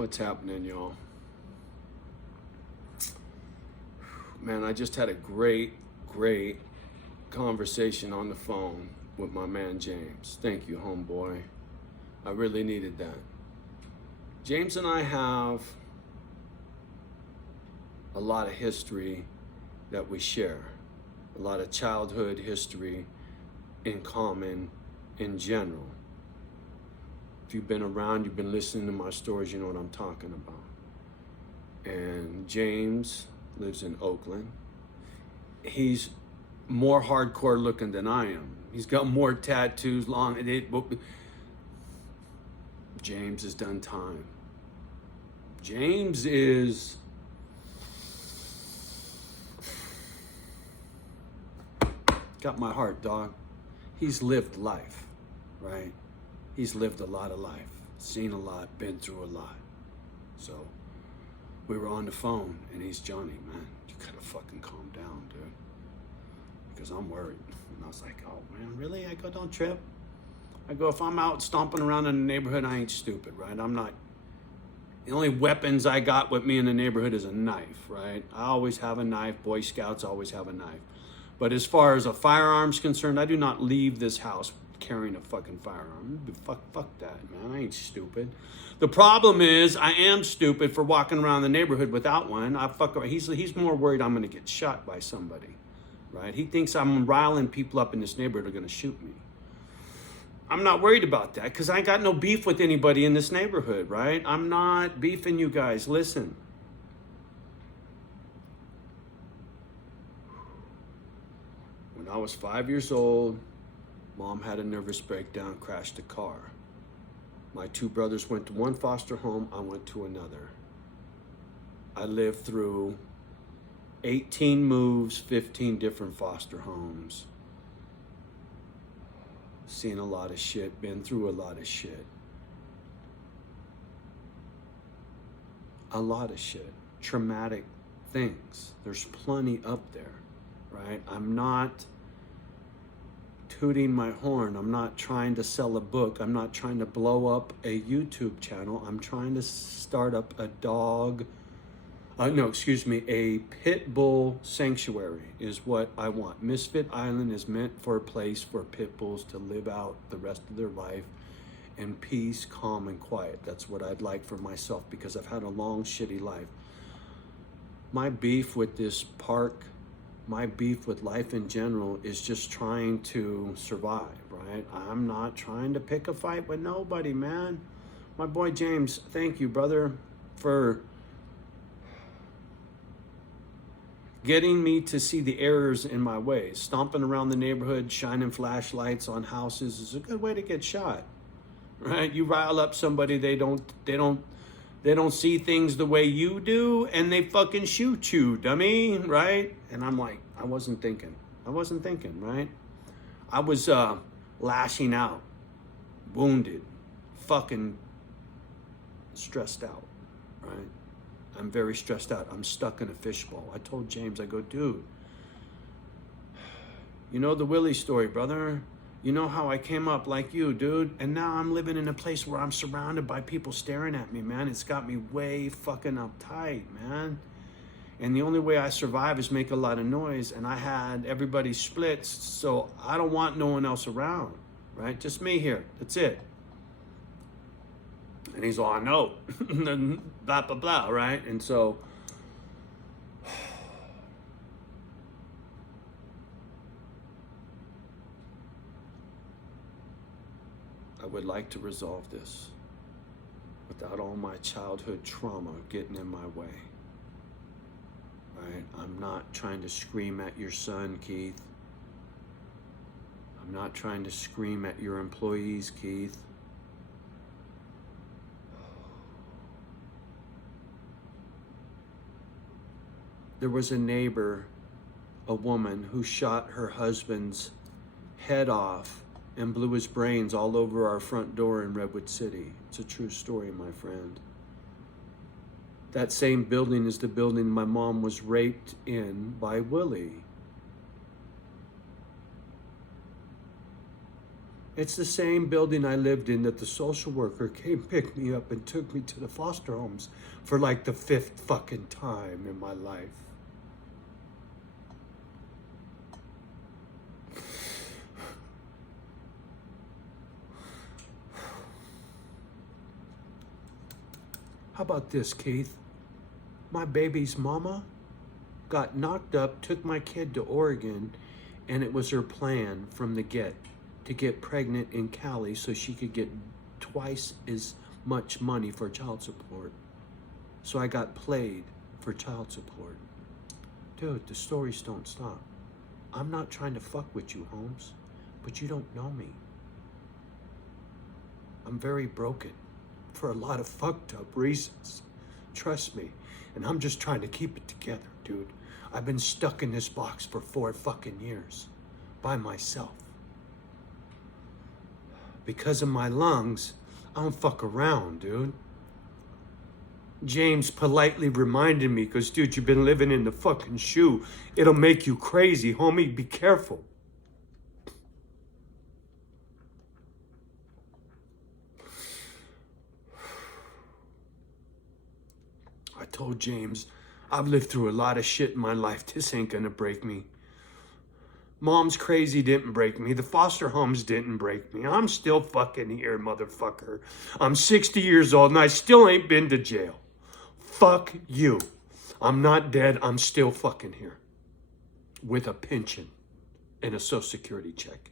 What's happening, y'all? Man, I just had a great conversation on the phone with my man James. Thank you, homeboy. I really needed that. James and I have a lot of history that we share, a lot of childhood history in common in general. If you've been around, you've been listening to my stories, you know what I'm talking about. And James lives in Oakland. He's more hardcore looking than I am. He's got more tattoos, James has done time. James is got my heart, dog. He's lived life, right? He's lived a lot of life, seen a lot, been through a lot. So we were on the phone and he's, Johnny, man, you gotta fucking calm down, dude. Because I'm worried. And I was like, oh man, really? I go, don't trip. I go, if I'm out stomping around in the neighborhood, I ain't stupid, right? I'm not, the only weapons I got with me in the neighborhood is a knife, right? I always have a knife. Boy Scouts always have a knife. But as far as a firearm's concerned, I do not leave this house carrying a fucking firearm. Fuck that, man. I ain't stupid. The problem is I am stupid for walking around the neighborhood without one. He's more worried I'm going to get shot by somebody, right? He thinks I'm riling people up in this neighborhood are going to shoot me. I'm not worried about that because I ain't got no beef with anybody in this neighborhood, right? I'm not beefing you guys. Listen. When I was 5 years old, Mom had a nervous breakdown, crashed a car. My two brothers went to one foster home, I went to another. I lived through 18 moves, 15 different foster homes. Seen a lot of shit, been through a lot of shit. A lot of shit. Traumatic things. There's plenty up there, right? I'm not tooting my horn. I'm not trying to sell a book. I'm not trying to blow up a YouTube channel. I'm trying to start up a a pit bull sanctuary is what I want. Misfit Island is meant for a place for pit bulls to live out the rest of their life in peace, calm, and quiet. That's what I'd like for myself because I've had a long, shitty life. My beef with this park, my beef with life in general is just trying to survive, right? I'm not trying to pick a fight with nobody, man. My boy James, thank you, brother, for getting me to see the errors in my ways. Stomping around the neighborhood, shining flashlights on houses is a good way to get shot, right? You rile up somebody, they don't see things the way you do, and they fucking shoot you, dummy, right? And I'm like, I wasn't thinking, right? I was lashing out, wounded, fucking stressed out, right? I'm very stressed out. I'm stuck in a fishbowl. I told James, I go, dude, you know the Willie story, brother? You know how I came up like you, dude? And now I'm living in a place where I'm surrounded by people staring at me, man. It's got me way fucking uptight, man. And the only way I survive is make a lot of noise. And I had everybody split, so I don't want no one else around, right? Just me here. That's it. And he's all, I know, blah, blah, blah, right? And so, I would like to resolve this without all my childhood trauma getting in my way, right? I'm not trying to scream at your son, Keith. I'm not trying to scream at your employees, Keith. There was a neighbor, a woman, who shot her husband's head off and blew his brains all over our front door in Redwood City. It's a true story, my friend. That same building is the building my mom was raped in by Willie. It's the same building I lived in that the social worker came pick me up and took me to the foster homes for like the 5th fucking time in my life. How about this, Keith? My baby's mama got knocked up, took my kid to Oregon, and it was her plan from the get to get pregnant in Cali so she could get twice as much money for child support. So I got played for child support. Dude, the stories don't stop. I'm not trying to fuck with you, Holmes, but you don't know me. I'm very broken for a lot of fucked up reasons. Trust me. And I'm just trying to keep it together, dude. I've been stuck in this box for 4 fucking years by myself. Because of my lungs, I don't fuck around, dude. James politely reminded me, because, dude, you've been living in the fucking shoe. It'll make you crazy, homie. Be careful. I told James, I've lived through a lot of shit in my life. This ain't gonna break me. Mom's crazy didn't break me. The foster homes didn't break me. I'm still fucking here, motherfucker. I'm 60 years old and I still ain't been to jail. Fuck you. I'm not dead. I'm still fucking here. With a pension and a Social Security check.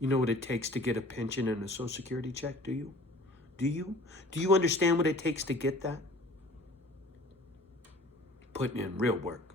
You know what it takes to get a pension and a Social Security check, do you? Do you? Do you understand what it takes to get that? Putting in real work.